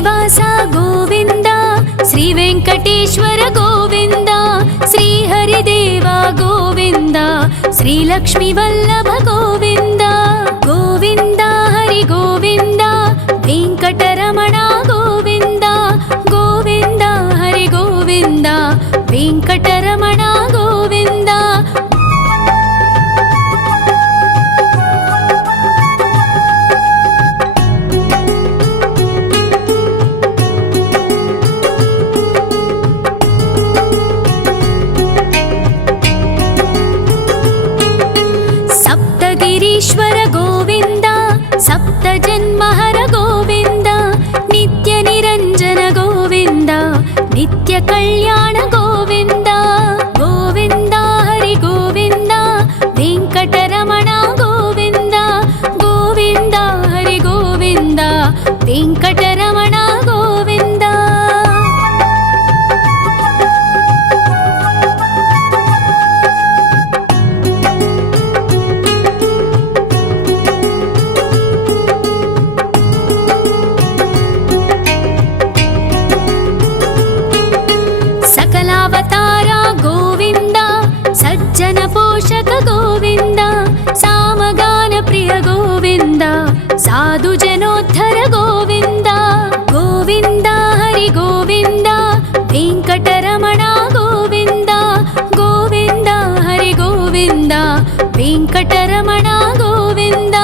శ్రీనివాస గోవింద, శ్రీ వెంకటేశ్వర గోవింద, శ్రీహరిదేవ గోవింద, శ్రీలక్ష్మీ వల్లభ గోవింద. గోవింద హరి గోవింద, వెంకటరమణ గోవింద, గోవింద హరి గోవింద, వెంకటరమణ గోవింద. సప్తగిరీశ్వర గోవింద, సప్త జన్మహర గోవింద, నిత్య నిరంజన గోవింద, నిత్య కళ్యాణ గోవింద. గోవింద హరి గోవింద, వెంకటరమణ గోవింద, గోవింద హరి గోవింద, వెంకటరమణ గోవింద. సకలావతార గోవింద, సజ్జన పోషక గోవింద, సామగాన ప్రియ గోవింద, సాధు జనోద్ధర గోవింద. గోవింద హరి గోవింద, వెంకటరమణ గోవింద, గోవింద హరి గోవింద, వెంకటరమణ గోవింద.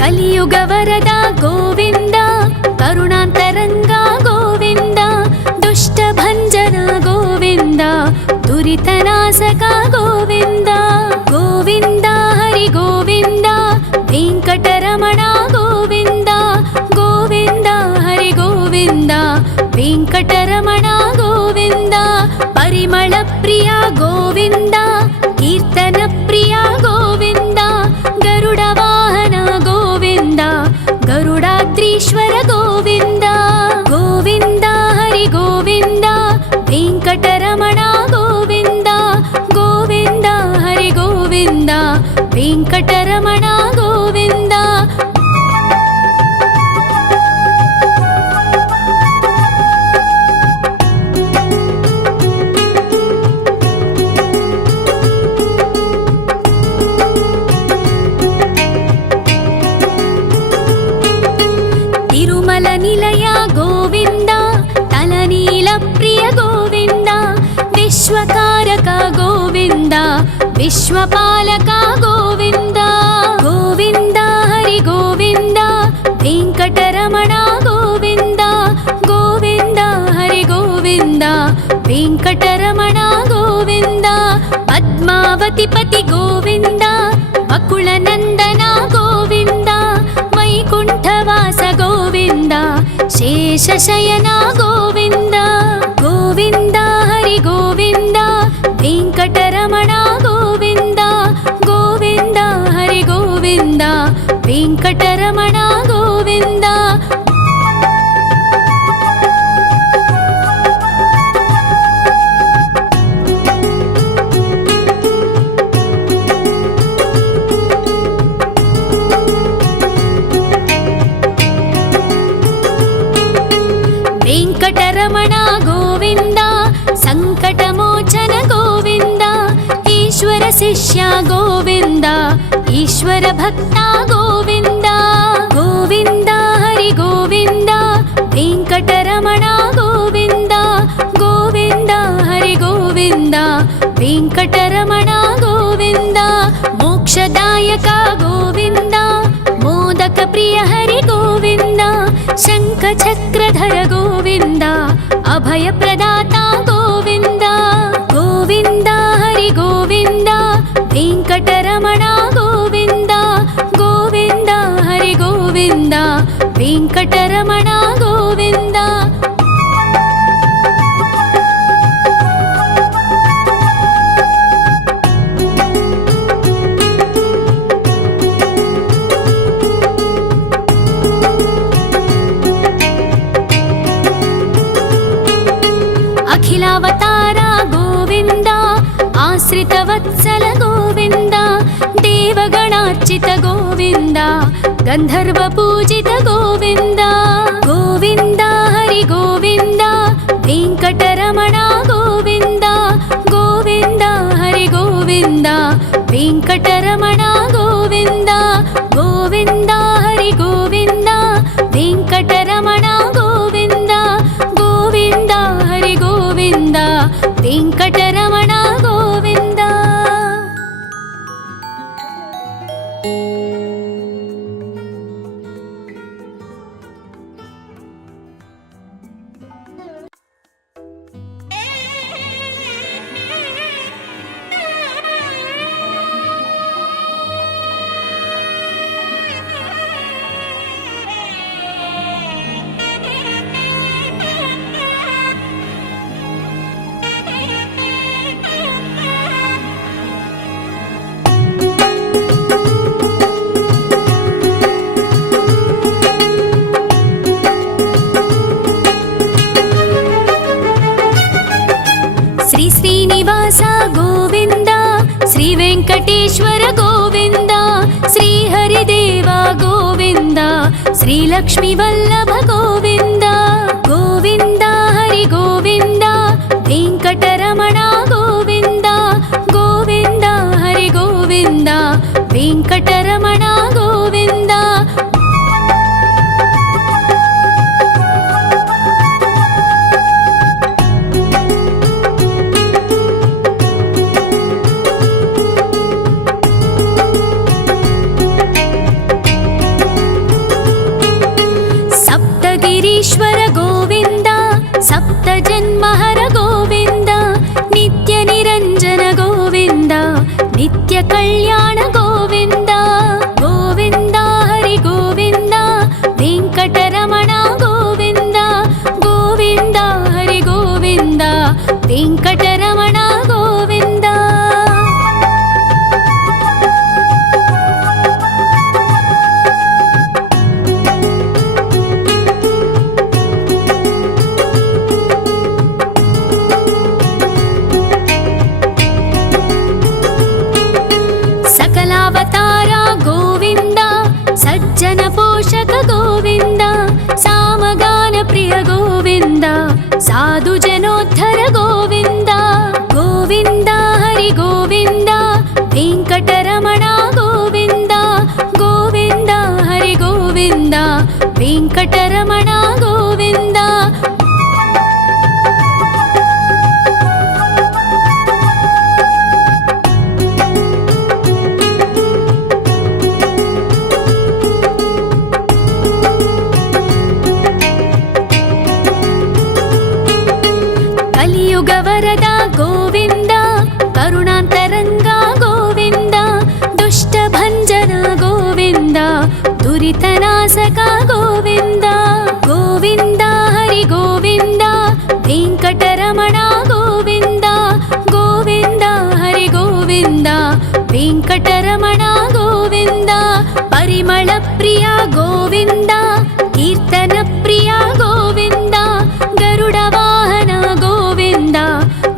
కలియుగ వరద గోవింద, కరుణాంతరంగ గోవింద, దుష్ట భంజన గోవింద, దురితనాశక గోవింద. గోవింద హరి గోవింద, వెంకటరమణ గోవింద, గోవింద హరి గోవింద, వెంకటరమణ గోవింద. పరిమళ ప్రియ గోవింద, కీర్తన ప్రియ గోవింద, గరుడ వాహన గోవింద, గరుడాద్రీశ్వర గోవింద. గోవింద హరి గోవింద, వెంకటరమణ గోవింద, గోవింద హరి గోవింద, వెంకటరమణ గోవింద. తిరుమల నిలయ గోవింద, తలనీల ప్రియ గోవింద, విశ్వకారక గోవింద, విశ్వపాలక గోవింద. గోవింద హరి గోవింద, వెంకటరమణ గోవింద, గోవింద హరి గోవింద, వెంకటరమణ గోవింద. పద్మావతి పతి గోవింద, వకుళ నందన గోవింద, వైకుంఠవాస గోవింద, శేషశయన గోవింద. గోవింద హరి గోవింద, వెంకటరమణ గోవింద, గోవింద హరి గోవింద, వెంకటరమణ గోవింద. వెంకటరమణ గోవింద, సంకటమోచన గోవింద, ఈశ్వర శిష్య గోవింద, ఈశ్వర భక్త గోవింద. గోవింద హరి గోవింద, వెంకటరమణ గోవింద, గోవింద హరి గోవింద, వెంకటరమణ గోవింద. మోక్షదాయక గోవింద, మోదక ప్రియ హరి గోవింద, శంఖ చక్రధర గోవింద, అభయ ప్రదాత గోవింద. గోవింద హరి గోవింద, వెంకటరమణ గోవింద, గోవింద హరి గోవింద, వెంకటరమణ గోవింద. वत्सल गोविन्द देवगणार्चित गोविन्द गन्धर्व पूजित गोविन्द गोविन्द हरि गोविन्द वेङ्कटरमण गोविन्द गोविन्द हरि गोविन्द वेङ्कटरमण गोविन्द गोविन्द हरि गोविन्द वेङ्कटरमण गोविन्द गोविन्द हरि गोविन्द वेङ्कटरमण गोविन्द। श्री श्रीनिवास गोविन्द श्री वेङ्कटेश्वर गोविन्द श्री हरिदेव गोविन्द श्री लक्ष्मी वल्लभ गोविन्द गोविन्द हरि गोविन्द वेङ्कटरमण गोविन्द गोविन्द हरि गोविन्द वेङ्कटरमण गोविन्द। सप्तगिरीश्वर गोविन्द सप्तजन्महर गोविन्द नित्यनिरञ्जन गोविन्द नित्यकल्याण गोविन्द गोविन्द हरि गोविन्द वेङ्कटरमण गोविन्द गोविन्द हरि गोविन्द वेङ्कटरमण गोविन्द। सकलावतार गोविन्द सज्जन पोषक गोविन्द सामगान प्रिय गोविन्द साधु जनोद्धर गोविन्द गोविन्द हरि गोविन्द वेङ्कटरमण गोविन्द गोविन्द हरि गोविन्द वेङ्कटरमण गोविन्द। कलियुगवरद गोविन्द करुणान्तरङ्ग गोविन्द दुष्टभञ्जन गोविन्द दुरितनाशक गोविन्द गोविन्द हरि गोविन्द वेङ्कटरमण गोविन्द गोविन्द हरि गोविन्द वेङ्कटरमण गोविन्द। परिमल प्रिय गोविन्द कीर्तन प्रिय गोविन्द गरुड वाहन गोविन्द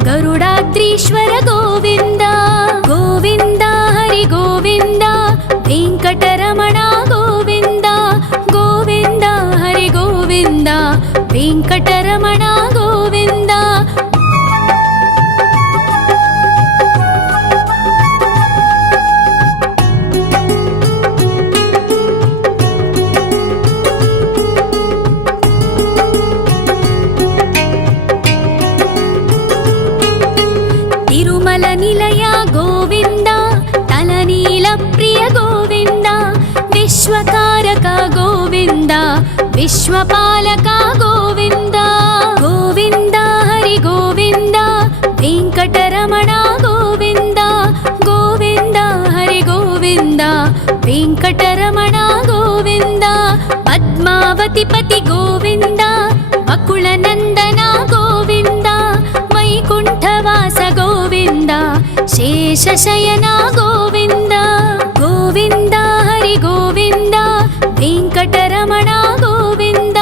गरुडाद्रीश्वर गोविन्द गोविन्द हरि गोविन्द वेङ्कटरमण गोविन्द गोविन्द हरि गोविन्द वेङ्कटरमण गोविन्द। तिरुमल निलय गोविन्द तलनील प्रिय गोविन्द विश्वकारक गोविन्द विश्वपालक गोविन्द गोविन्द हरि गोविन्द वेङ्कटरमण गोविन्द गोविन्द हरि गोविन्द वेङ्कटरमण गोविन्द। पद्मावतिपति गोविन्द अकुलनन्दन गोविन्द वैकुण्ठवास गोविन्द शेषशयन गोविन्द गोविन्द हरि गोविन्द वेङ्कटरमण गोविन्द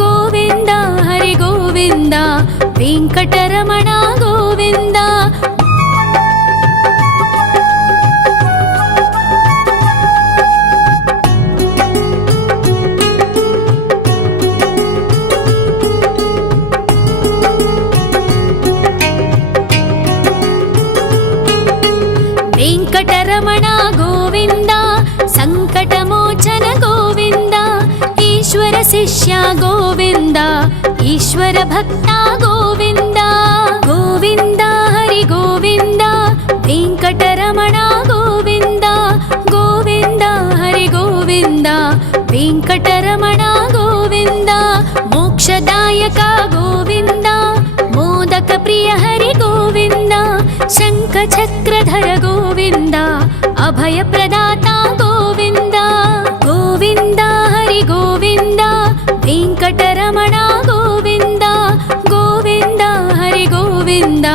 गोविन्द हरि गोविन्द वेङ्कटरमण गोविन्द। ಶಿಷ್ಯ ಗೋವಿಂದ ಈಶ್ವರ ಭಕ್ತ ಗೋವಿಂದ ಗೋವಿಂದ ಹರಿ ಗೋವಿಂದ ವೆಂಕಟರಮಣ ಗೋವಿಂದ ಗೋವಿಂದ ಹರಿ ಗೋವಿಂದ ವೆಂಕಟರಮಣ ಗೋವಿಂದ ಮೋಕ್ಷದಾಯಕ ಗೋವಿಂದ ಮೋದಕ ಪ್ರಿಯ ಹರಿ ಗೋವಿಂದ ಶಂಖ ಚಕ್ರಧರ ಗೋವಿಂದ ಅಭಯ ಪ್ರದಾತ ಗೋವಿಂದ ಗೋವಿಂದ ಹರಿ ಗೋವಿಂದ ವೆಂಕಟರಮಣ ಗೋವಿಂದ ಗೋವಿಂದ ಹರಿ ಗೋವಿಂದ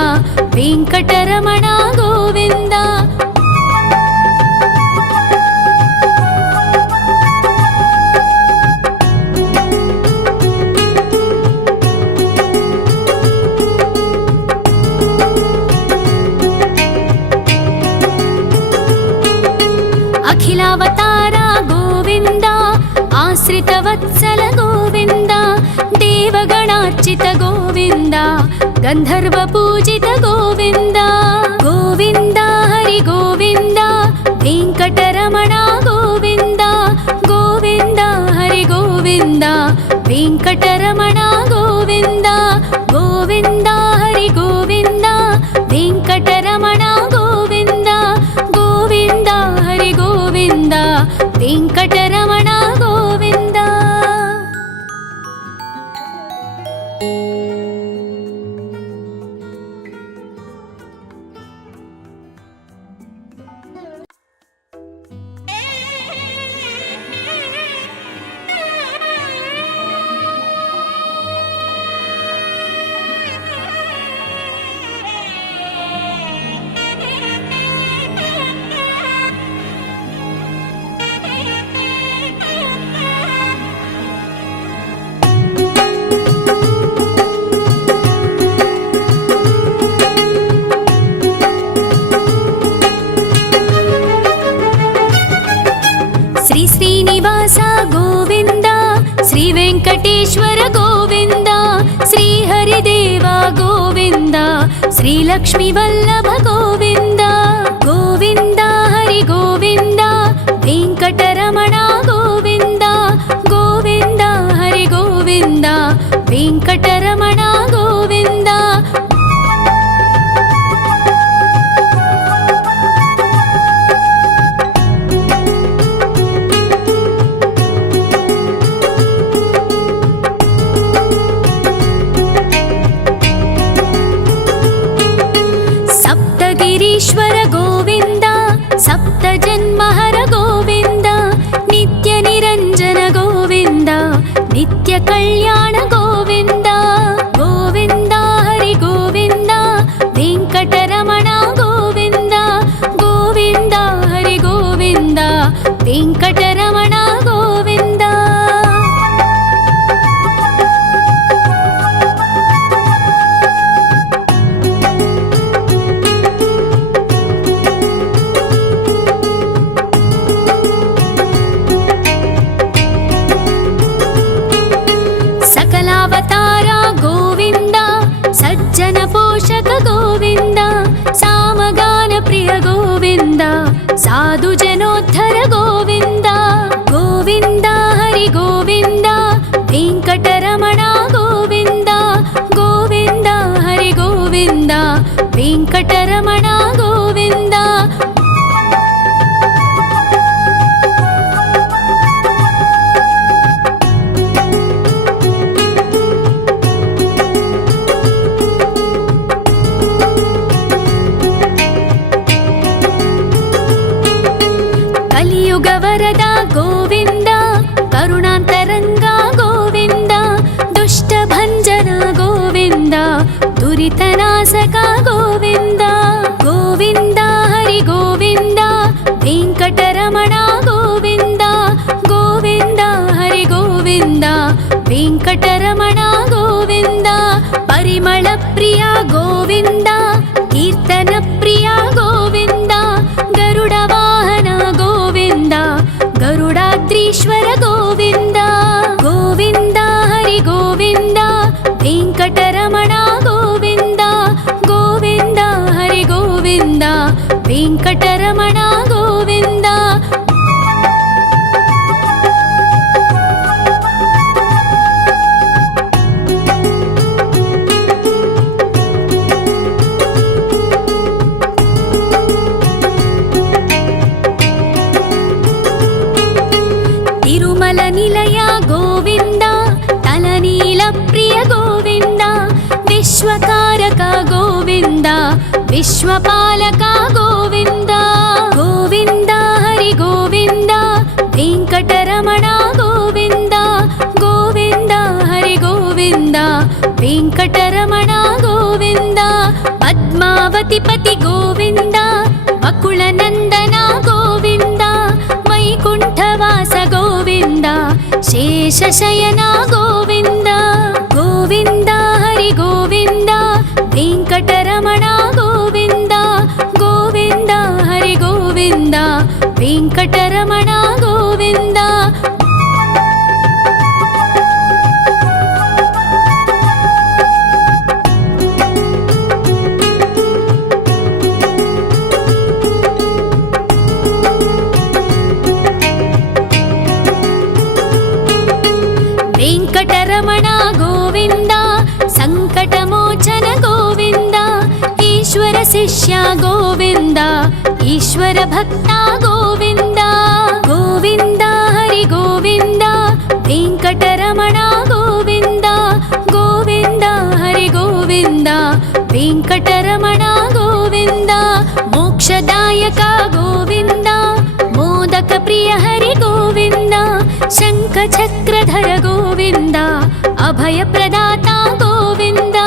ವೆಂಕಟರಮಣ ಗೋವಿಂದ ಅಖಿಲಾವತಾರ ಗೋವಿಂದ ಆಶ್ರಿತ ವತ್ಸಲ ಗೋವಿಂದ ದೇವಗಣಾರ್ಚಿತ ಗೋವಿಂದ ಗಂಧರ್ವ ಪೂಜಿತ ಗೋವಿಂದ ಗೋವಿಂದ ಹರಿ ಗೋವಿಂದ ವೆಂಕಟರಮಣ ಗೋವಿಂದ ಗೋವಿಂದ ಹರಿ ಗೋವಿಂದ ವೆಂಕಟರಮಣ ಗೋವಿಂದ ಗೋವಿಂದ ಹರಿ ಗೋವಿಂದ ವೆಂಕಟರಮಣ ಗೋವಿಂದ ಗೋವಿಂದ ಹರಿ ಗೋವಿಂದ ವೆಂಕಟರಮಣ ಗೋವಿಂದ ಶ್ರೀ ಶ್ರೀನಿವಾಸ ಗೋವಿಂದ ಶ್ರೀ ವೆಂಕಟೇಶ್ವರ ಗೋವಿಂದ ಶ್ರೀ ಹರಿದೇವ ಗೋವಿಂದ ಶ್ರೀ ಲಕ್ಷ್ಮೀ ವಲ್ಲಭ ಗೋವಿಂದ ಗೋವಿಂದ ಹರಿ ಗೋವಿಂದ ವೆಂಕಟರಮಣ ಗೋವಿಂದ ಗೋವಿಂದ ಹರಿ ಗೋವಿಂದ ವೆಂಕಟರಮಣ ಗೋವಿಂದ ಸಪ್ತಗಿರೀಶ್ವರ ಗೋವಿಂದ ಸಪ್ತ ಜನ್ಮಹರ ಗೋವಿಂದ ನಿತ್ಯ ನಿರಂಜನ ಗೋವಿಂದ ನಿತ್ಯ ಕಲ್ಯಾಣ ಗೋವಿಂದ ಗೋವಿಂದ ಹರಿ ಗೋವಿಂದ ವೆಂಕಟರಮಣ ಗೋವಿಂದ ಗೋವಿಂದ ಹರಿ ಗೋವಿಂದ ವೆಂಕಟರಮಣ ಗೋವಿಂದ ಸಕಲಾವತಾರ ಗೋವಿಂದ ಸಜ್ಜನ ಪೋಷಕ ಗೋವಿಂದ ಸಾಮಗಾನ ಪ್ರಿಯ ಗೋವಿಂದ ಸಾಧು ಜನೋದ್ಧರ ಗೋವಿಂದ ಗೋವಿಂದ ಹರಿ ಗೋವಿಂದ ವೆಂಕಟರಮಣ ಗೋವಿಂದ ಗೋವಿಂದ ಹರಿ ಗೋವಿಂದ ವೆಂಕಟರಮಣ ಗೋವಿಂದ ಕಲಿಯುಗ ವರದ ಗೋವಿಂದ ಕರುಣಾಂತರಂಗ ಗೋವಿಂದ ದುಷ್ಟ ಭಂಜನ ಗೋವಿಂದ ದುರಿತನಾಶಕ ಗೋವಿಂದ ಗೋವಿಂದ ಹರಿ ಗೋವಿಂದ ವೆಂಕಟರಮಣ ಗೋವಿಂದ ಗೋವಿಂದ ಹರಿ ಗೋವಿಂದ ವೆಂಕಟರಮಣ ಗೋವಿಂದ ಪರಿಮಳ ಪ್ರಿಯ ಗೋವಿಂದ ಕೀರ್ತನ ಪ್ರಿಯ ಗೋವಿಂದ ಗರುಡ ವಾಹನ ಗೋವಿಂದ ಗರುಡಾದ್ರೀಶ್ವರ ಗೋವಿಂದ ಗೋವಿಂದ ಹರಿ ಗೋವಿಂದ ವೆಂಕಟರಮಣ ಗೋವಿಂದ ಗೋವಿಂದ लोकनिलय गोविन्द तलनीलप्रिय गोविन्द विश्वकारक गोविन्द विश्वपालक गोविन्द गोविन्द हरि गोविन्द वेङ्कटरमण गोविन्द गोविन्द हरि गोविन्द वेङ्कटरमण गोविन्द पद्मावतिपति गोविन्द वकुलनन्दन गोविन्द वैकुण्ठवास गोविन्द शेषशयन गोविन्द गोविन्द हरि गोविन्द वेङ्कटरमण गोविन्द गोविन्द हरि गोविन्द वेङ्कटरमण गोविन्द वेङ्कटरमण गोविन्द सङ्कटमोचन गोविन्द ईश्वर शिष्य गोविन्द ईश्वर भक्त गोविन्द गोविन्द हरि गोविन्द वेङ्कटरमण गोविन्द गोविन्द हरि गोविन्द वेङ्कटरमण गोविन्द मोक्षदायक गोविन्द मोदक प्रिय हरि गोविन्द शङ्खचक्रधर गोविन्द अभयप्रदाता गोविन्द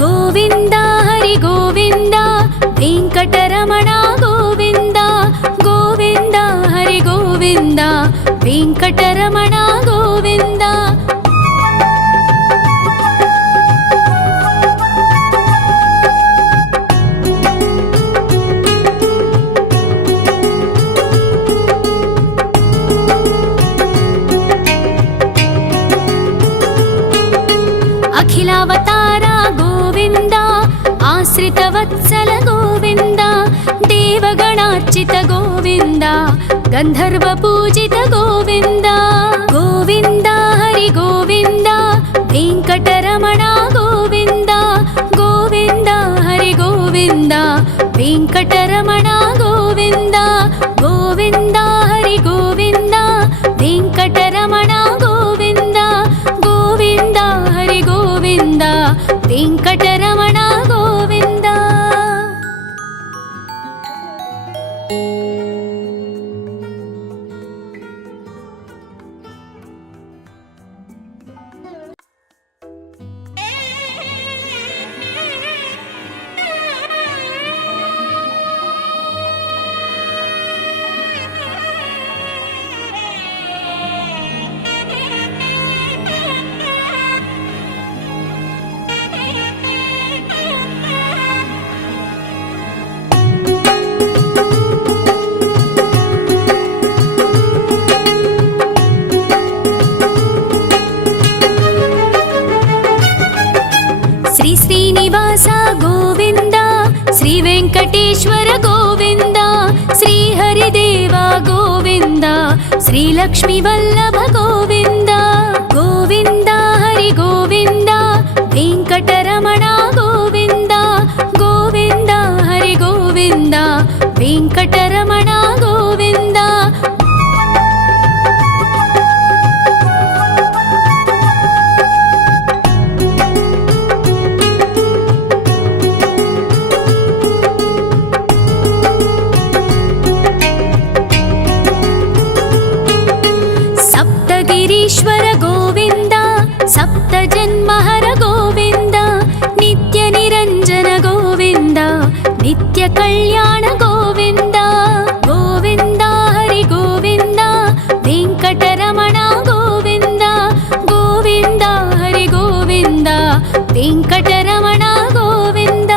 गोविन्द हरि गोविन्द वेङ्कटरमण गोविन्द गोविन्द हरि गोविन्द वेङ्कटरमण गोविन्द अखिलावतार गोविन्द आश्रितवत्सल गोविन्द देवगणार्चित गोविन्द गन्धर्वपूजित गोविन्द गोविन्द हरि गोविन्द वेङ्कटरमण गोविन्द गोविन्द हरि गोविन्द वेङ्कटरमण गोविन्द गोविन्द हरि गोविन्द वेङ्कटरमण गोविन्द गोविन्द हरि गोविन्द वेङ्कटरमण गोविन्द श्री श्रीनिवास गोविन्द श्री वेङ्कटेश्वर गोविन्द श्री हरिदेव गोविन्द श्री लक्ष्मीवल्लभ गोविन्द गोविन्द हरि गोविन्द वेङ्कटरमण गोविन्द गोविन्द हरि गोविन्द वेङ्कटरमण गोविन्द सप्तगिरीश्वर गोविन्द सप्तजन्महर गोविन्द नित्यनिरञ्जन गोविन्द नित्यकल्याण गोविन्द गोविन्द हरि गोविन्द वेङ्कटरमण गोविन्द गोविन्द हरि गोविन्द वेङ्कटरमण गोविन्द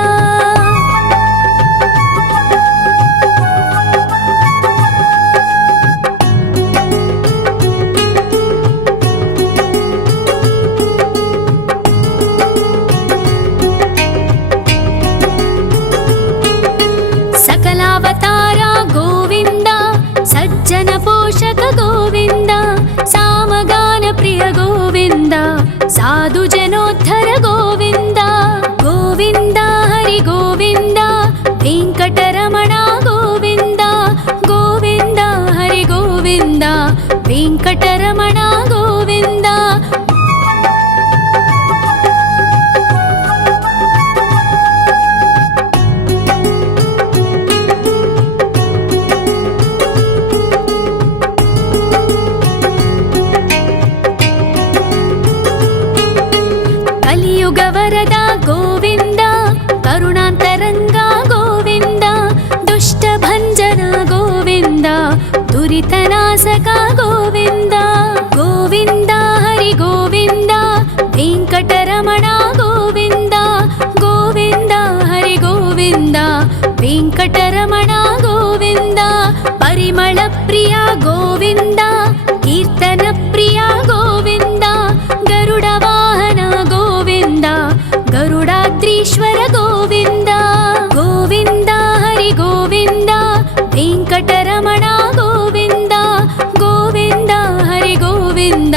सकलावतार गोविन्द सज्जन पोषक गोविन्द सामगान प्रिय गोविन्द साधु जनोद्धर गोविन्द गोविन्द हरि गोविन्द वेङ्कटरमण गोविन्द गोविन्द हरि गोविन्द వెంకటరమణ గోవింద. కలియుగ వరద గోవింద, కరుణాంతరంగ గోవింద, దుష్ట భంజన గోవింద, దురితనాశక గోవింద. గోవింద హరి గోవింద, వెంకటరమణ గోవింద. గోవింద హరి గోవింద, వెంకటరమణ గోవింద. పరిమళ ప్రియ గోవింద, కీర్తన ప్రియ గోవింద. గరుడ వాహన గోవింద, గరుడాద్రీశ్వర గోవింద. గోవింద హరి గోవింద, వెంకటరమణ గోవింద. గోవింద హరి గోవింద,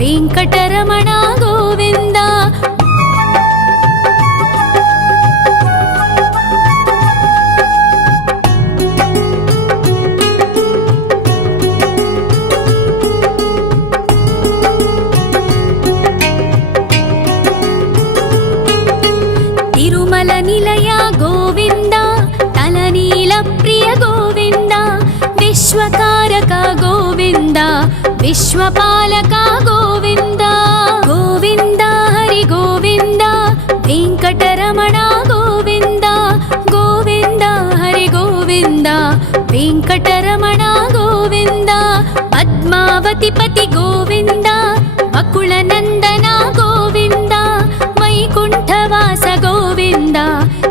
వెంకటరమణ గోవింద. తిరుమల నిలయ గోవింద, తలనీల ప్రియ గోవింద. విశ్వకారక గోవింద, విశ్వపాలక గోవింద. గోవింద హరి గోవింద, వెంకటరమణ గోవింద. గోవింద హరి గోవింద, వెంకటరమణ గోవింద. పద్మావతి పతి గోవింద, వకుళ నందన గోవింద. వైకుంఠవాస గోవింద,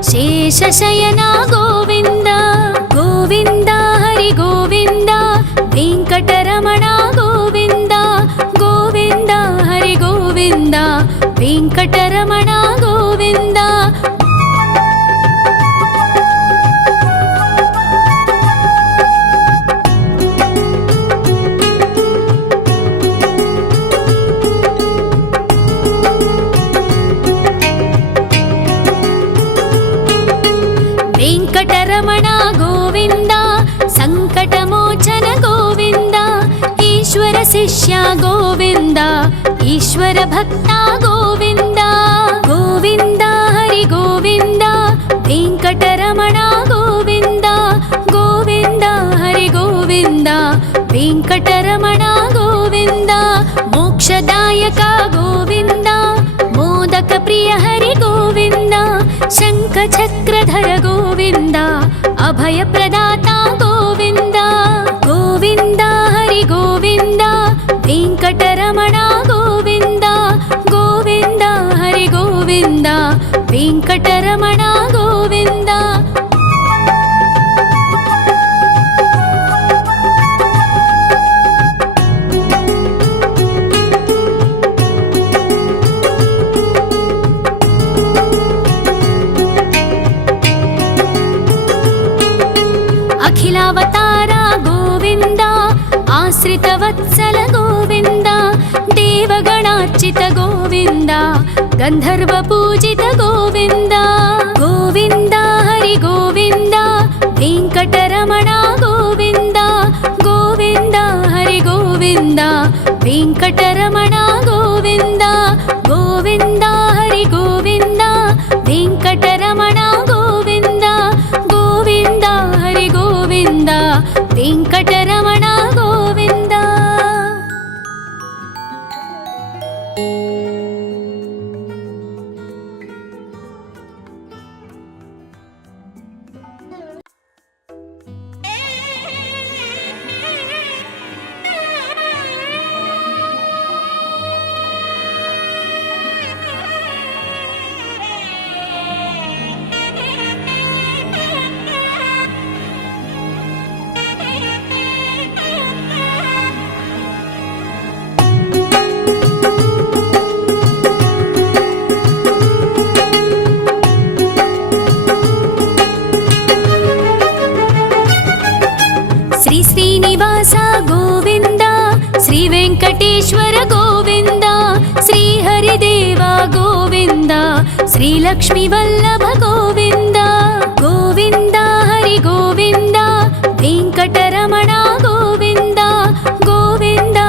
శేషశయన గోవింద. గోవింద హరి గోవింద, వెంకటరమణ గోవింద. గోవింద హరి గోవింద, వెంకటరమణ గోవింద. వెంకటరమణ గోవింద, సంకటమోచన గోవింద. ఈశ్వర శిష్య గోవింద, ఈశ్వర భక్త గోవింద. గోవింద హరి గోవింద, వెంకటరమణ గోవింద. గోవింద హరి గోవింద, వెంకటరమణ గోవింద. మోక్షదాయక గోవింద, మోదక ప్రియ హరి గోవింద. శంఖ చక్రధర గోవింద, అభయ ప్రదాత గోవింద. గోవింద హరి గోవింద, వెంకటరమణ గోవింద. గోవింద హరి గోవింద, వెంకటరమణ గోవింద. అఖిలావతార గోవింద, ఆశ్రిత వత్సల గోవింద. దేవగణార్చిత గోవింద, గంధర్వ పూజిత గోవింద. గోవింద హరి గోవింద, వెంకటరమణ గోవింద. గోవింద హరి గోవింద, వెంకటరమణ గోవింద. గోవింద హరి గోవింద, వెంకటరమణ గోవింద. గోవింద హరి గోవింద, వెంకటరమణ గోవింద. శ్రీనివాస గోవింద, శ్రీ వెంకటేశ్వర గోవింద, శ్రీ హరిదేవ గోవింద, శ్రీ లక్ష్మీ వల్లభ గోవింద. గోవింద హరి గోవింద, వెంకటరమణ గోవింద. గోవింద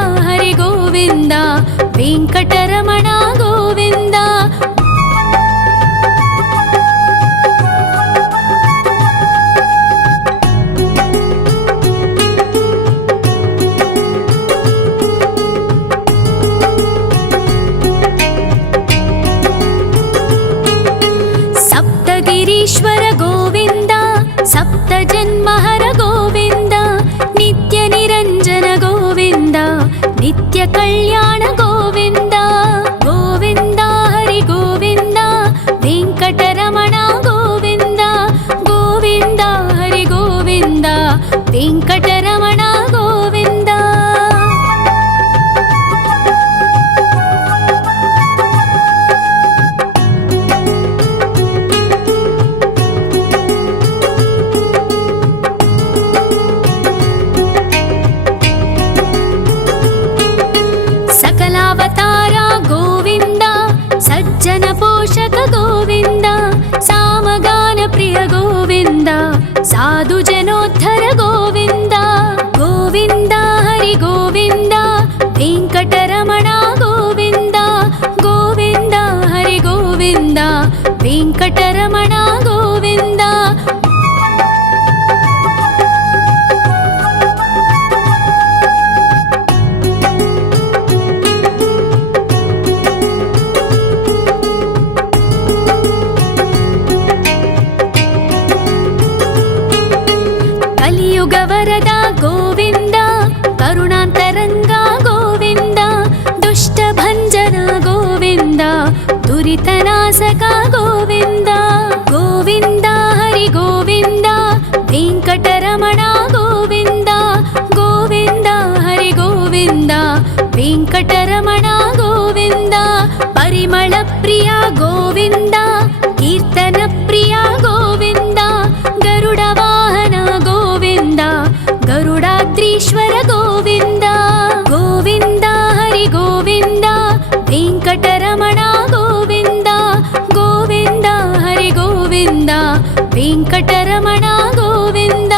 ಗೋವಿಂದ ವೆಂಕಟರಮಣ ಗೋವಿಂದ ಪರಿಮಳ ಪ್ರಿಯ ಗೋವಿಂದ ಕೀರ್ತನ ಪ್ರಿಯ ಗೋವಿಂದ ಗರುಡ ವಾಹನ ಗೋವಿಂದ ಗರುಡಾದ್ರೀಶ್ವರ ಗೋವಿಂದ ಗೋವಿಂದ ಹರಿ ಗೋವಿಂದ ವೆಂಕಟರಮಣ ಗೋವಿಂದ ಗೋವಿಂದ ಹರಿ ಗೋವಿಂದ ವೆಂಕಟರಮಣ ಗೋವಿಂದ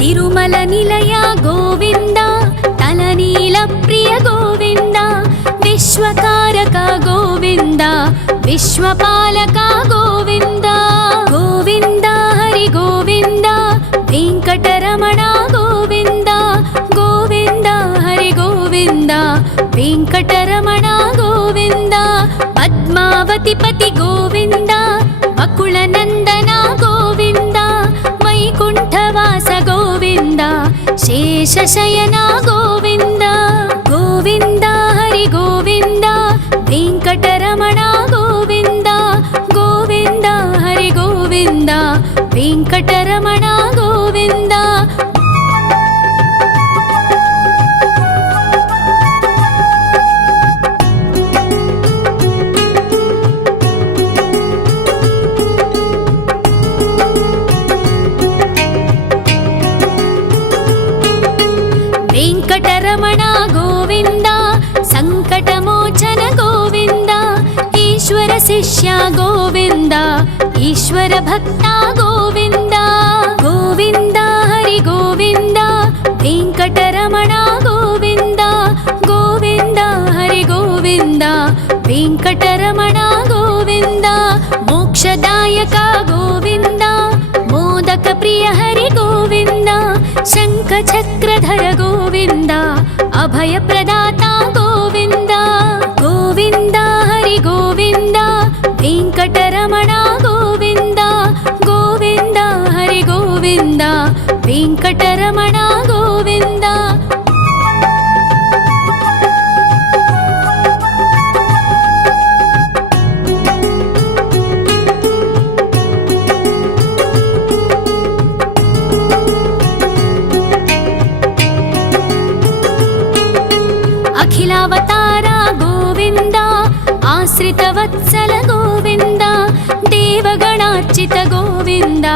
ತಿರುಮಲ ನಿಲಯ ಗೋವಿಂದ ತಲನೀಲ ಪ್ರಿಯ ಗೋವಿಂದ ವಿಶ್ವಕಾರಕ ಗೋವಿಂದ ವಿಶ್ವಪಾಲಕ ಗೋವಿಂದ ಗೋವಿಂದ ಹರಿ ಗೋವಿಂದ ವೆಂಕಟರಮಣ ಗೋವಿಂದ ಗೋವಿಂದ ಹರಿ ಗೋವಿಂದ ವೆಂಕಟರಮಣ ಗೋವಿಂದ ಪದ್ಮಾವತಿ ಪತಿ ಗೋವಿಂದ ಬಕುಳ ನಂದನ ಗೋವಿಂದ ವೈಕುಂಠವಾಸ ಗೋವಿಂದ ಶೇಷಶಯನ ಗೋವಿಂದ ಗೋವಿಂದ ಹರಿ ಗೋವಿಂದ ವೆಂಕಟರಮಣ ಗೋವಿಂದ ಗೋವಿಂದ ಹರಿ ಗೋವಿಂದ ವೆಂಕಟರಮಣ ಗೋವಿಂದ ವೆಂಕಟರಮಣ ಗೋವಿಂದ ಸಂಕಟಮೋಚನ ಗೋವಿಂದ ಈಶ್ವರ ಶಿಷ್ಯ ಗೋವಿಂದ ಈಶ್ವರ ಭಕ್ತ ಗೋವಿಂದ ಗೋವಿಂದ ಹರಿ ಗೋವಿಂದ ವೆಂಕಟರಮಣ ಗೋವಿಂದ ಗೋವಿಂದ ಹರಿ ಗೋವಿಂದ ವೆಂಕಟರಮಣ ಗೋವಿಂದ ಮೋಕ್ಷದಾಯಕ ಗೋವಿಂದ ಮೋದಕ ಪ್ರಿಯ ಹರಿ ಗೋವಿಂದ ಶಂಖ ಚಕ್ರಧರ ಗೋವಿಂದ ಅಭಯ ಪ್ರದಾತ ಗೋವಿಂದ ಗೋವಿಂದ ಹರಿ ಗೋವಿಂದ ವೆಂಕಟರಮಣ ಗೋವಿಂದ ಗೋವಿಂದ ಹರಿ ಗೋವಿಂದ ವೆಂಕಟರಮಣ ಗೋವಿಂದ ಅಖಿಲಾವತಾರ ಗೋವಿಂದ ಆಶ್ರಿತ ವತ್ಸಲ ಗೋವಿಂದ ದೇವಗಣಾರ್ಚಿತ ಗೋವಿಂದ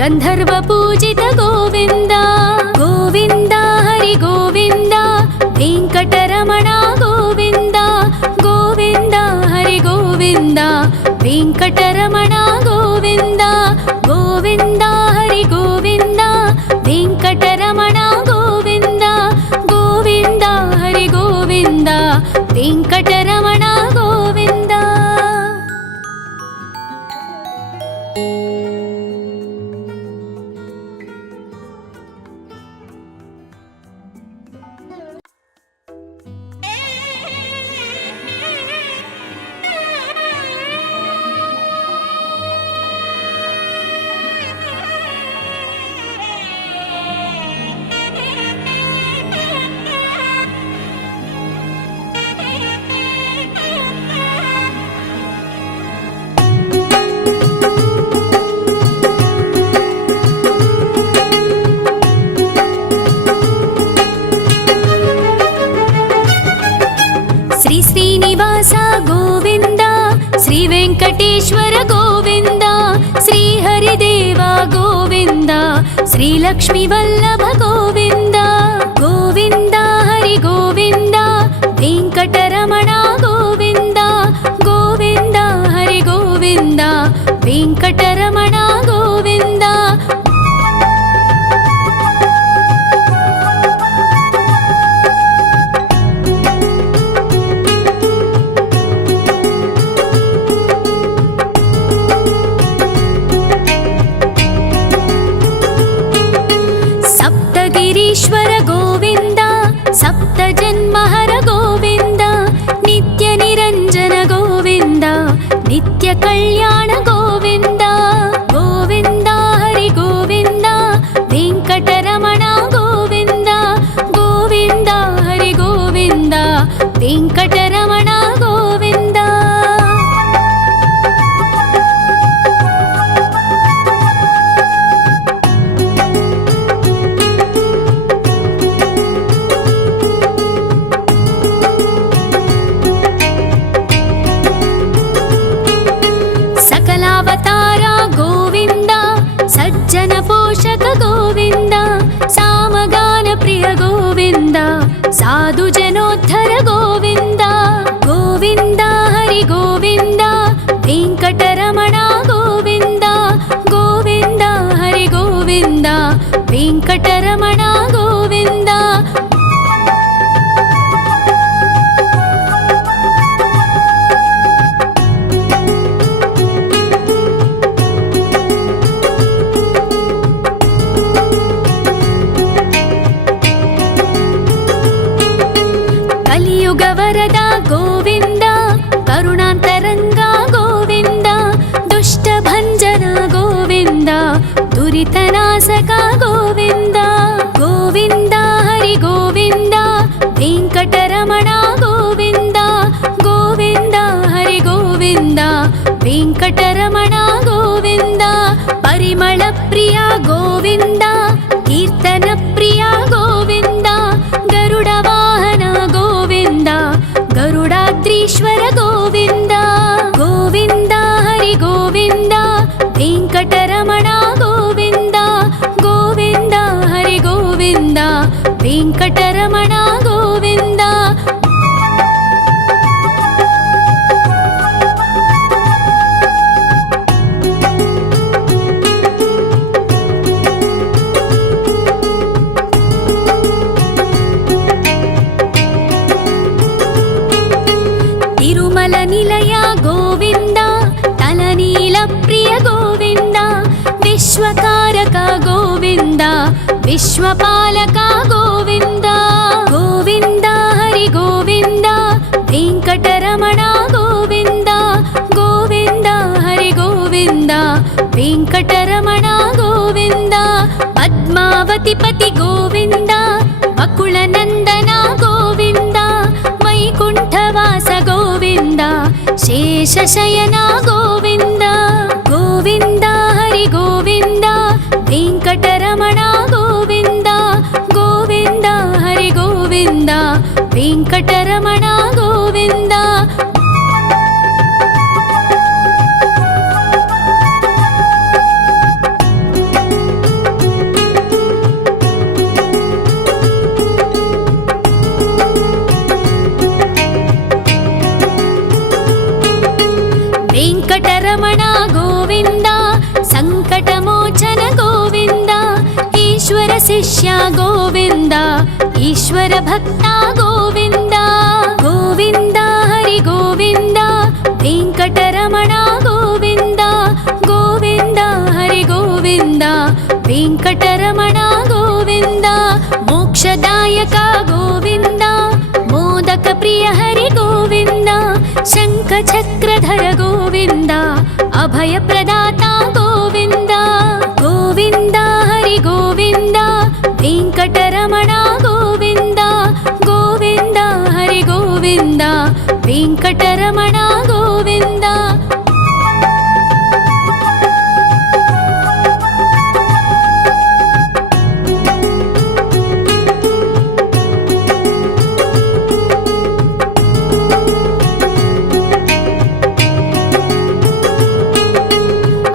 ಗಂಧರ್ವ ಪೂಜಿತ ಗೋವಿಂದ ಗೋವಿಂದ ಹರಿ ಗೋವಿಂದ ವೆಂಕಟರಮಣ ಗೋವಿಂದ ಗೋವಿಂದ ಹರಿ ಗೋವಿಂದ ವೆಂಕಟರಮಣ ಗೋವಿಂದ ಗೋವಿಂದ ಹರಿ ಗೋವಿಂದ ವೆಂಕಟರಮಣ ಗೋವಿಂದ ಗೋವಿಂದ ಹರಿ ಗೋವಿಂದ ವೆಂಕಟರಮಣ ಗೋವಿಂದ ಶ್ರೀ ಶ್ರೀನಿವಾಸ ಗೋವಿಂದ ಶ್ರೀ ವೆಂಕಟೇಶ್ವರ ಗೋವಿಂದ ಶ್ರೀ ಹರಿದೇವ ಗೋವಿಂದ ಶ್ರೀ ಲಕ್ಷ್ಮೀ ವಲ್ಲಭ ಗೋವಿಂದ ಗೋವಿಂದ ಹರಿ ಗೋವಿಂದ ವೆಂಕಟರಮಣ ಗೋವಿಂದ ಗೋವಿಂದ ಹರಿ ಗೋವಿಂದ ವೆಂಕಟರಮಣ ಗೋವಿಂದ కలియుగ వరద గోవింద, కరుణాంతరంగ గోవింద, దుష్ట భంజన గోవింద, దురితనాశక గోవింద. గోవింద హరి గోవింద, వెంకటరమణ గోవింద, గోవింద హరి గోవింద, వెంకటరమణ గోవింద. పరిమళ ప్రియ గోవింద, కీర్తన ప్రియ గోవింద, గరుడ వాహన గోవింద, గరుడాద్రీశ్వర గోవింద. గోవింద హరి గోవింద, వెంకటరమణ గోవింద, గోవింద హరి గోవింద, వెంకటరమణ గోవింద. తిరుమల నిలయ గోవింద, తలనీల ప్రియ గోవింద, విశ్వకారక గోవింద, విశ్వపాలక గోవింద. గోవింద హరి గోవింద, వెంకటరమణ గోవింద, గోవింద హరి గోవింద, వెంకటరమణ గోవింద. పద్మావతి పతి గోవింద, వకుళ నందన గోవింద, వైకుంఠవాస గోవింద, శేషశయన గోవింద. గోవింద హరి గోవింద, వెంకటరమణ గోవింద, గోవింద హరి గోవింద, వెంకటరమణ గోవింద. వెంకటరమణ గోవింద, సంకటమోచన గోవింద, ఈశ్వర శిష్య గోవింద, ఈశ్వర భక్త గోవింద. గోవింద హరి గోవింద, వెంకటరమణ గోవింద, గోవింద హరి గోవింద, వెంకటరమణ గోవింద. మోక్షదాయక గోవింద, మోదక ప్రియ హరి గోవింద, శంఖ చక్రధర గోవింద, అభయ ప్రదాత గోవింద. గోవింద హరి గోవింద, వెంకటరమణ గోవింద, గోవింద హరి గోవింద, వెంకటరమణ గోవింద.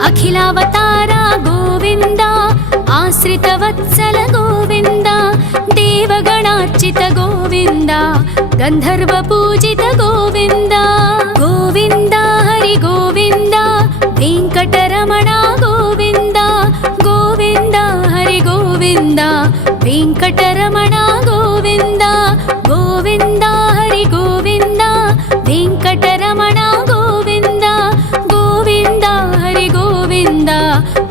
అఖిలావతార గోవింద, ఆశ్రిత వత్సల గోవింద, దేవగణార్చిత గోవింద, గంధర్వ పూజిత గోవింద. గోవింద హరి గోవింద, వెంకటరమణ గోవింద, గోవింద హరి గోవింద, వెంకటరమణ గోవింద. గోవింద హరి గోవింద, వెంకటరమణ గోవింద, గోవింద హరి గోవింద,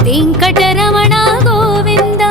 వెంకటరమణ గోవింద.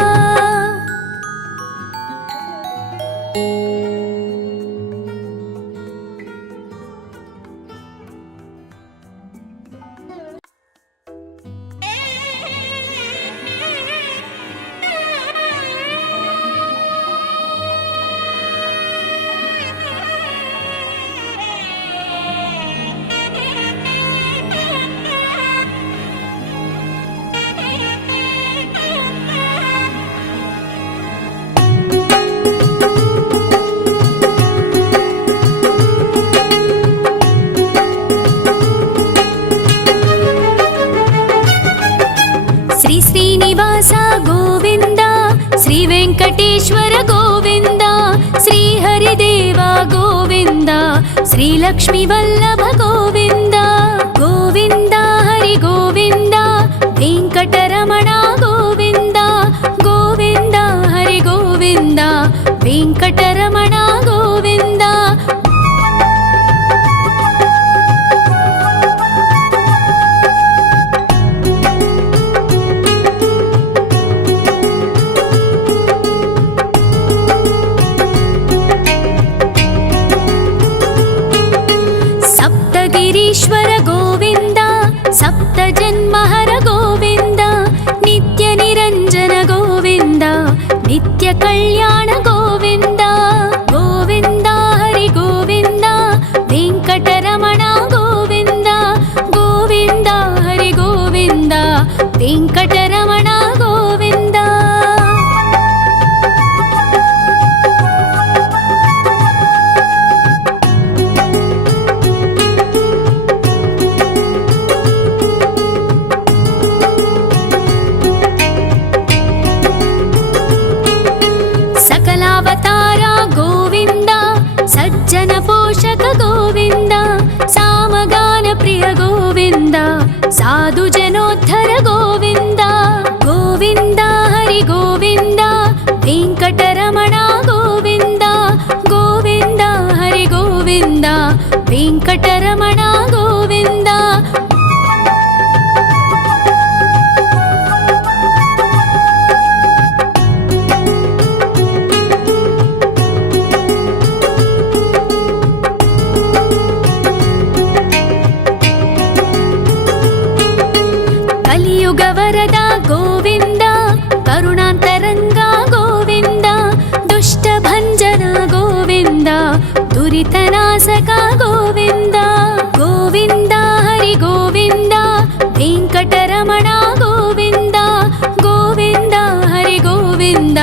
శ్రీ శ్రీనివాస గోవింద, శ్రీ వెంకటేశ్వర గోవింద, శ్రీ హరిదేవ గోవింద, శ్రీ లక్ష్మీ వల్లభ గోవింద. గోవింద హరి గోవింద, వెంకటరమణ గోవింద, గోవింద హరి గోవింద, వెంకటరమణ గోవింద. దురితనాశక గోవింద గోవింద హరి గోవింద వెంకటరమణ గోవింద గోవింద హరి గోవింద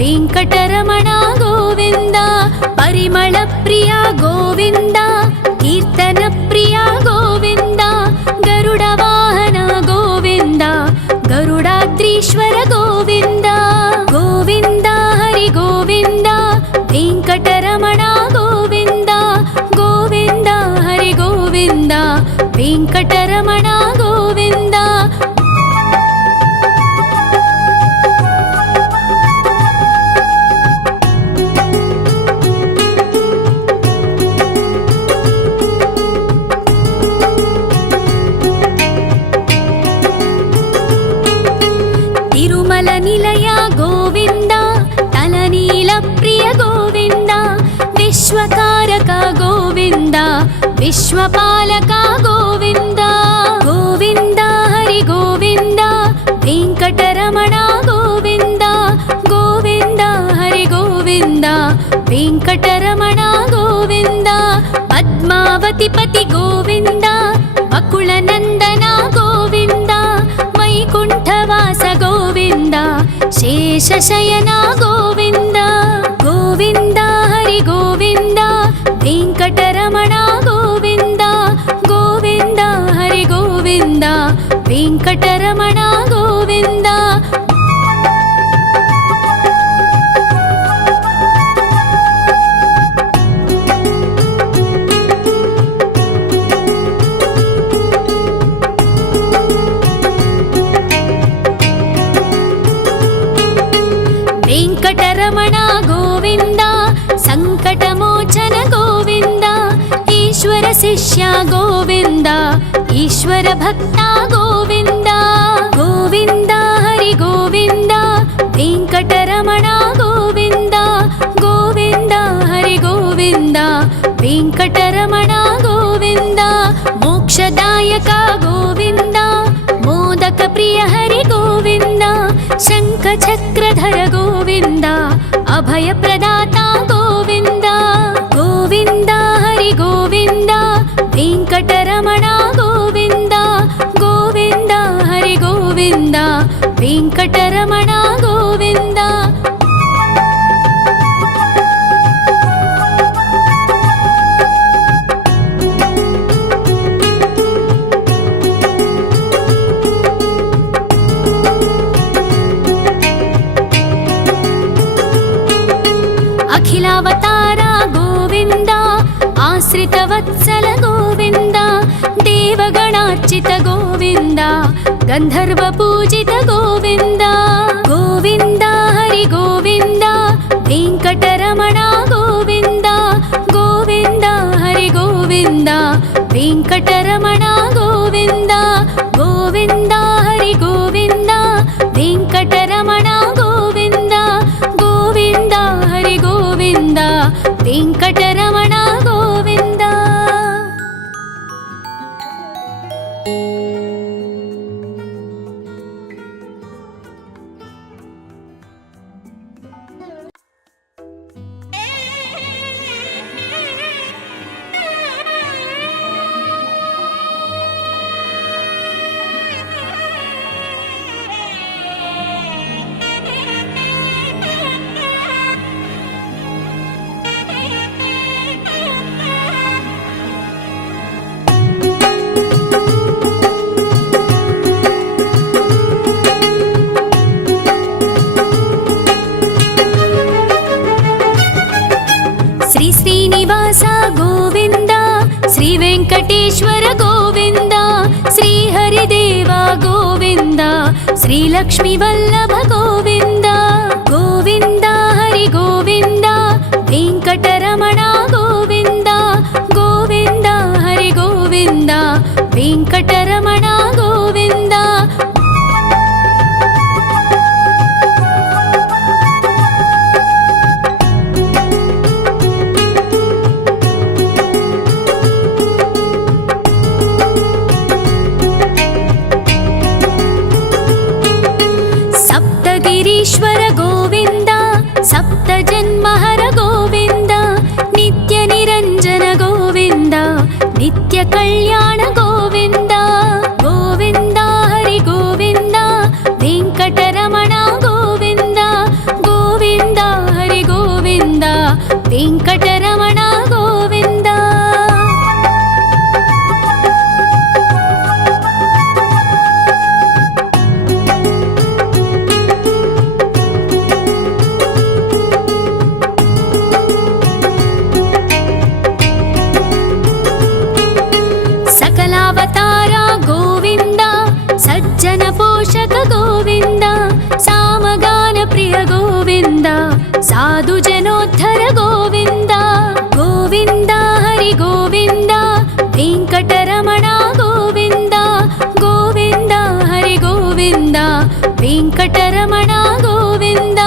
వెంకటరమణ గోవింద పరిమళ ప్రియ గోవింద కీర్తన ప్రియ గోవింద గరుడ వాహన గోవింద గరుడాద్రీశ్వర గోవింద గోవింద హరి గోవింద వెంకటరమణ గోవింద గోవింద హరి గోవింద వెంకటరమణ గోవింద తిరుమల నిలయ గోవింద తలనీల ప్రియ గోవింద విశ్వకారక గోవింద విశ్వపాలక గోవింద గోవింద హరి గోవింద వెంకటరమణ గోవింద గోవింద హరి గోవింద వెంకటరమణ గోవింద పద్మావతి పతి గోవింద అకుల నందన గోవింద వైకుంఠవాస గోవింద శేషశయన గోవింద గోవింద హరి గోవింద వెంకటరమణ గోవింద గోవింద హరి గోవింద వెంకటరమణ గోవింద వెంకటరమణ గోవింద సంకటమోచన గోవింద ఈశ్వర శిష్య గోవింద ఈశ్వర భక్త గోవింద గోవింద హరి గోవింద వెంకటరమణ గోవింద గోవింద హరి గోవింద వెంకటరమణ గోవింద మోక్షదాయక గోవింద మోదక ప్రియ హరి గోవింద శంఖ చక్రధర గోవింద అభయ ప్రదాత గోవింద గోవింద హరి గోవింద వెంకటరమణ గోవింద గోవింద హరి గోవింద వెంకటరమణ గోవింద అఖిలావతార గోవింద ఆశ్రిత వత్సల గోవింద దేవగణార్చిత గోవింద గంధర్వ పూజిత గోవింద గోవింద హరి గోవింద వెంకటరమణ గోవింద గోవింద హరి గోవింద వెంకటరమణ గోవింద గోవింద హరి గోవింద వెంకటరమణ గోవింద గోవింద హరి గోవింద వెంకటరమణ గోవింద శ్రీ శ్రీనివాస గోవింద శ్రీ వెంకటేశ్వర గోవింద శ్రీ హరిదేవ గోవింద శ్రీ లక్ష్మీ వల్లభ గోవింద గోవింద హరి గోవింద వెంకటరమణ గోవింద గోవింద హరి గోవింద వెంకటరమణ గోవింద गिरीश्वर गोविंद सप्त जन्महर गोविंद వెంకటరమణ గోవింద. సకలావతార గోవింద, సజ్జన పోషక గోవింద, సామగాన ప్రియ గోవింద, సాధు జనోద్ధర గోవింద. గోవింద హరి గోవింద, వెంకటరమణ గోవింద. గోవింద హరి గోవింద, వెంకటరమణ గోవింద.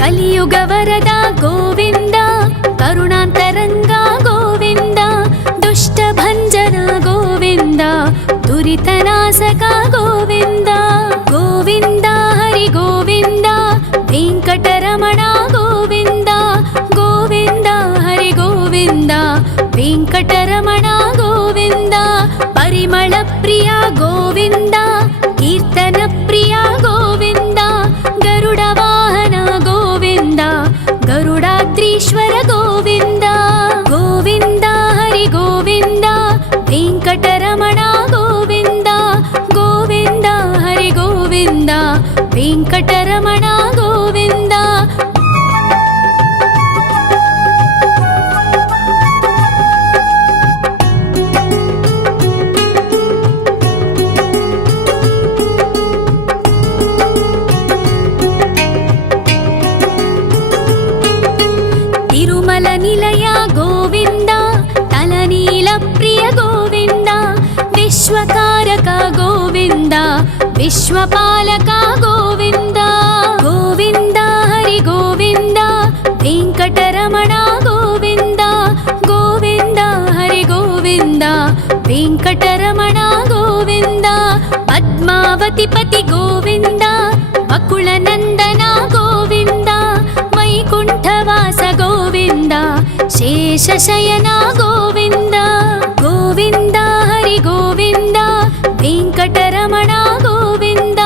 కలియుగ వరద గోవింద, కరుణాంతరంగ గోవింద, దుష్ట భంజన గోవింద, దురితనాశక గోవింద. గోవింద హరి గోవింద, వెంకటరమణ గోవింద. గోవింద హరి గోవింద, వెంకటరమణ గోవింద. పరిమళ ప్రియ గోవింద, కీర్తన ప్రియ గోవింద, గరుడ వాహన గోవింద, గరుడాద్రీశ్వర గోవింద. గోవింద హరి గోవింద, వెంకటరమణ గోవింద. గోవింద హరి గోవింద, వెంకటరమణ గోవింద. తిరుమల నిలయ గోవింద, తలనీల ప్రియ గోవింద, విశ్వకారక గోవింద, విశ్వపాలక గోవింద. గోవింద హరి గోవింద, వెంకటరమణ గోవింద. గోవింద హరి గోవింద, వెంకటరమణ గోవింద. పద్మావతి పతి గోవింద, వకుళ నందన గోవింద, వైకుంఠవాస గోవింద, శేషశయన గోవింద. గోవింద హరి గోవింద, వెంకటరమణ గోవింద.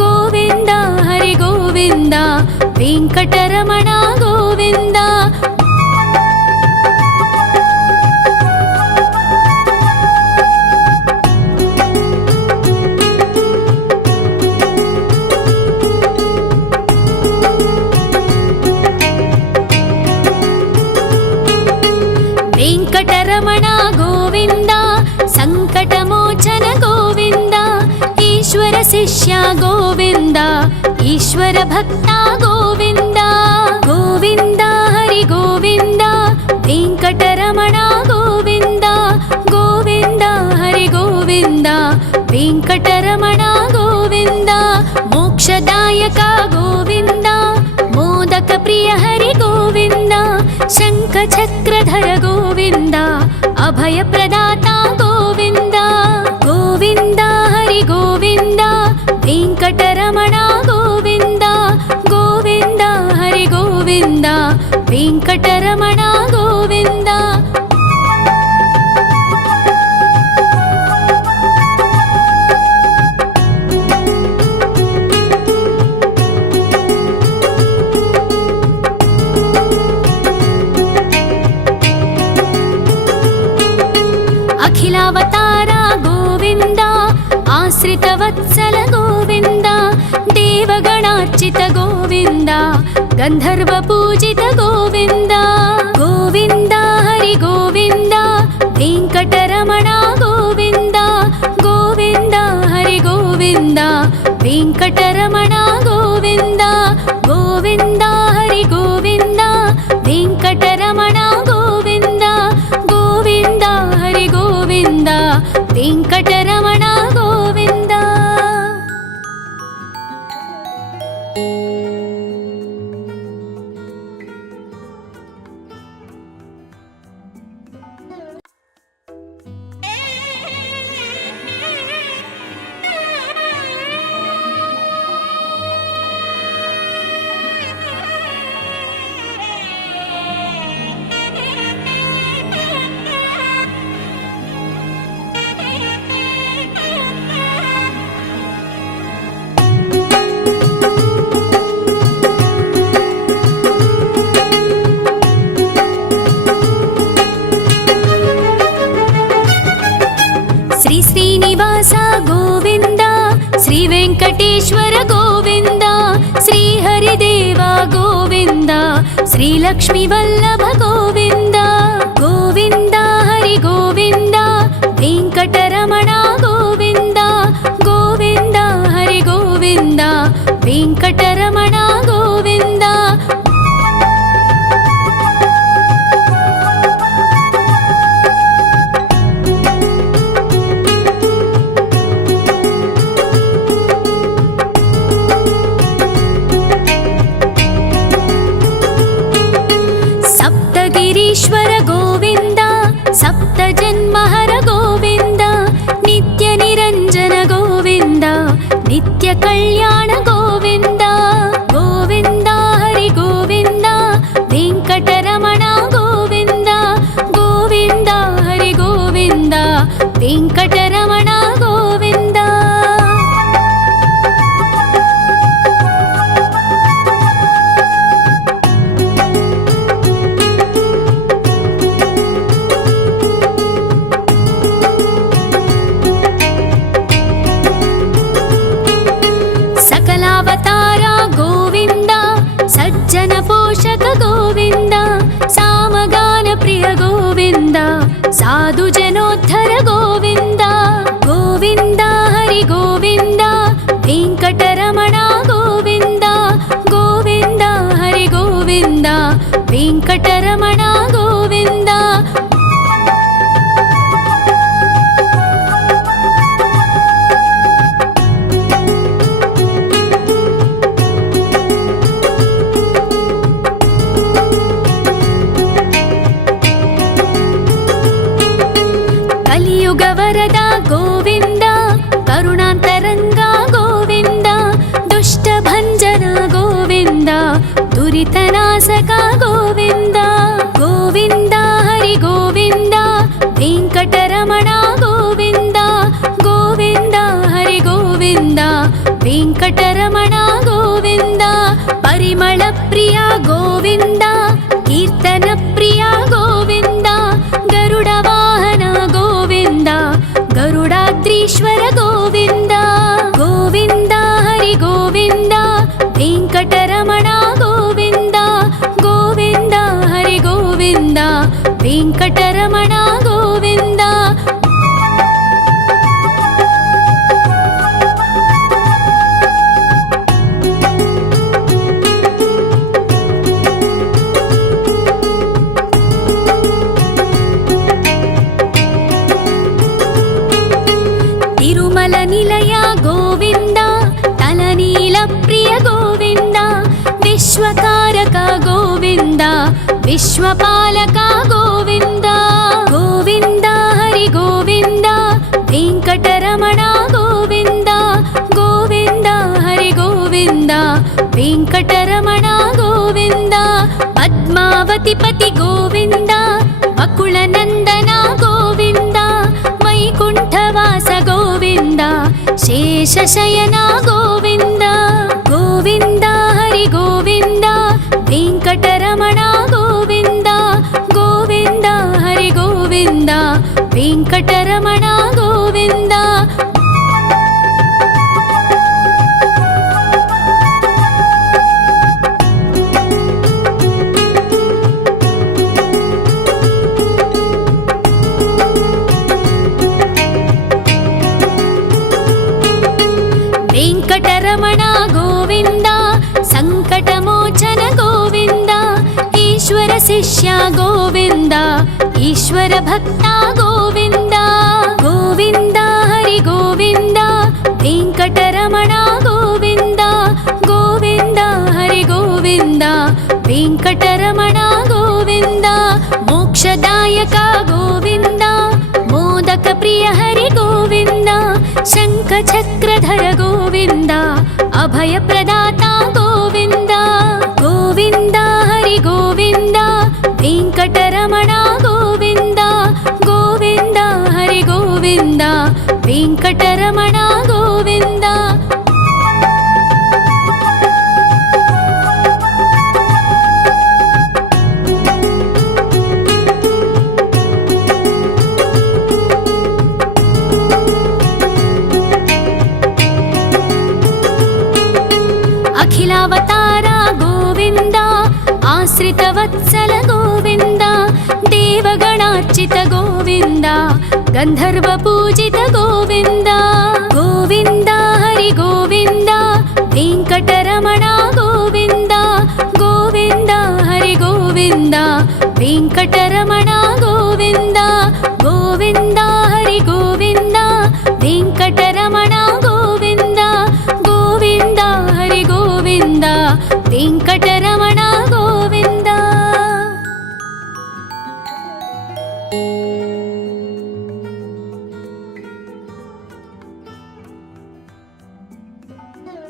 గోవింద హరి గోవింద, వెంకటరమణ గోవింద. వెంకటరమణ గోవింద, సంకటమోచన గోవింద, ఈశ్వర శిష్య గోవింద, ఈశ్వర భక్త గోవింద. గోవింద హరి గోవింద, వెంకటరమణ గోవింద. గోవింద హరి గోవింద, వెంకటరమణ గోవింద. మోక్షదాయక గోవింద, మోదక ప్రియ హరి గోవింద, శంఖ చక్రధర గోవింద, అభయ ప్రదాత గోవింద. గోవింద హరి గోవింద, వెంకటరమణ గోవింద. గోవింద హరి గోవింద, వెంకటరమణ గోవింద. అఖిలావతార గోవింద, ఆశ్రిత వత్సల గోవింద, దేవగణార్చిత గోవింద, గంధర్వ పూజిత గోవింద. గోవింద హరి గోవింద, వెంకటరమణ గోవింద. గోవింద హరి గోవింద, వెంకటరమణ గోవింద. గోవింద హరి గోవింద, వెంకటరమణ గోవింద. గోవింద హరి గోవింద, వెంకటరమణ గోవింద. ವೆಂಕಟೇಶ್ವರ ಗೋವಿಂದ, ಶ್ರೀಹರಿದೇವ ಗೋವಿಂದ, ಶ್ರೀಲಕ್ಷ್ಮೀ ವಲ್ಲಭ ಗೋವಿಂದ. ಗೋವಿಂದ ಹರಿ ಗೋವಿಂದ, ವೆಂಕಟರಮಣ ಗೋವಿಂದ, ಗೋವಿಂದ ಹರಿ ಗೋವಿಂದ, ವೆಂಕಟರಮಣ ಗೋವಿಂದ. ಸಪ್ತಗಿರೀಶ್ವರ ಗೋವಿಂದ, ಸಪ್ತ ಜನ್ಮಹರ ಗೋವಿಂದ, ನಿತ್ಯ ನಿರಂಜನ ಗೋವಿಂದ, ನಿತ್ಯ ಕಲ್ಯಾಣ ಗೋವಿಂದ. ಗೋವಿಂದ ಹರಿ ಗೋವಿಂದ, ವೆಂಕಟರಮಣ ಗೋವಿಂದ, ಗೋವಿಂದ ಹರಿ ಗೋವಿಂದ, ವೆಂಕಟರಮಣ ಗೋವಿಂದ. ಸಕಲಾವತಾರ ಗೋವಿಂದ, ಸಜ್ಜನ ಪೋಷಕ ಗೋವಿಂದ, ಸಾಮಗಾನ ಪ್ರಿಯ ಗೋವಿಂದ, ಸಾಧು ಜನೋದ್ಧರ ಗೋವಿಂದ. ಗೋವಿಂದ ಹರಿ ಗೋವಿಂದ, ವೆಂಕಟರಮಣ ಗೋವಿಂದ, ಗೋವಿಂದ ಹರಿ ಗೋವಿಂದ, ವೆಂಕಟರಮಣ ಗೋವಿಂದ. ಕಲಿಯುಗ ವರದ ಗೋವಿಂದ, ಕರುಣಾಂತರಂಗ ಗೋವಿಂದ, ದುಷ್ಟ ಭಂಜನ ಗೋವಿಂದ, ದುರಿತನಾಶಕ ಗೋವಿಂದ. ಗೋವಿಂದ ಹರಿ ಗೋವಿಂದ, ವೆಂಕಟರಮಣ ಗೋವಿಂದ, ಗೋವಿಂದ ಹರಿ ಗೋವಿಂದ, ವೆಂಕಟರಮಣ ಗೋವಿಂದ. ಪರಿಮಳ ಪ್ರಿಯ ಗೋವಿಂದ, ಕೀರ್ತನ ಪ್ರಿಯ ಗೋವಿಂದ, ಗರುಡ ವಾಹನ ಗೋವಿಂದ, ಗರುಡಾದ್ರೀಶ್ವರ ಗೋವಿಂದ. ಗೋವಿಂದ ಹರಿ ಗೋವಿಂದ, ವೆಂಕಟರಮಣ ಗೋವಿಂದ, ಗೋವಿಂದ ಹರಿ ಗೋವಿಂದ, ವೆಂಕಟರಮಣ ಗೋವಿಂದ. ತಿರುಮಲ ನಿಲಯ ಗೋವಿಂದ, ತಲನೀಲ ಪ್ರಿಯ ಗೋವಿಂದ, ವಿಶ್ವಕಾರಕ ಗೋವಿಂದ, ವಿಶ್ವಪಾಲಕ ಗೋವಿಂದ. ಗೋವಿಂದ ಹರಿ ಗೋವಿಂದ, ವೆಂಕಟರಮಣ ಗೋವಿಂದ, ಗೋವಿಂದ ಹರಿ ಗೋವಿಂದ, ವೆಂಕಟರಮಣ ಗೋವಿಂದ. ಪದ್ಮಾವತಿ ಪತಿ ಗೋವಿಂದ, ವಕುಳ ನಂದನ ಗೋವಿಂದ, ವೈಕುಂಠವಾಸ ಗೋವಿಂದ, ಶೇಷಶಯನ ಗೋವಿಂದ. ಗೋವಿಂದ ಹರಿ ಗೋವಿಂದ, ವೆಂಕಟರಮಣ ಗೋವಿಂದ, ಗೋವಿಂದ ಹರಿ ಗೋವಿಂದ, ವೆಂಕಟರಮಣ ಗೋವಿಂದ. ವೆಂಕಟರಮಣ ಗೋವಿಂದ, ಸಂಕಟಮೋಚನ ಗೋವಿಂದ, ಈಶ್ವರ ಶಿಷ್ಯ ಗೋವಿಂದ, ಈಶ್ವರ ಭಕ್ತ ಗೋವಿಂದ. ಗೋವಿಂದ ಹರಿ ಗೋವಿಂದ, ವೆಂಕಟರಮಣ ಗೋವಿಂದ, ಗೋವಿಂದ ಹರಿ ಗೋವಿಂದ, ವೆಂಕಟರಮಣ ಗೋವಿಂದ. ಮೋಕ್ಷದಾಯಕ ಗೋವಿಂದ, ಮೋದಕ ಪ್ರಿಯ ಹರಿ ಗೋವಿಂದ, ಶಂಖ ಚಕ್ರಧರ ಗೋವಿಂದ, ಅಭಯ ಪ್ರದಾತ ಗೋವಿಂದ. ಗೋವಿಂದ ಹರಿ ಗೋವಿಂದ, ವೆಂಕಟರಮಣ ಗೋವಿಂದ, ಗೋವಿಂದ ಹರಿ ಗೋವಿಂದ, ವೆಂಕಟರಮಣ ಗೋವಿಂದ. आश्रितवत्सल गोविन्द देवगणार्चित गोविन्द गन्धर्वपूजित गोविन्द गोविन्द हरि गोविन्द वेङ्कटरमण गोविन्द गोविन्द हरि गोविन्द वेङ्कटरमण गोविन्द गोविन्द हरि गोविन्द वेङ्कटरमण गोविन्द गोविन्द हरि गोविन्द वेङ्कटरमण गोविन्द।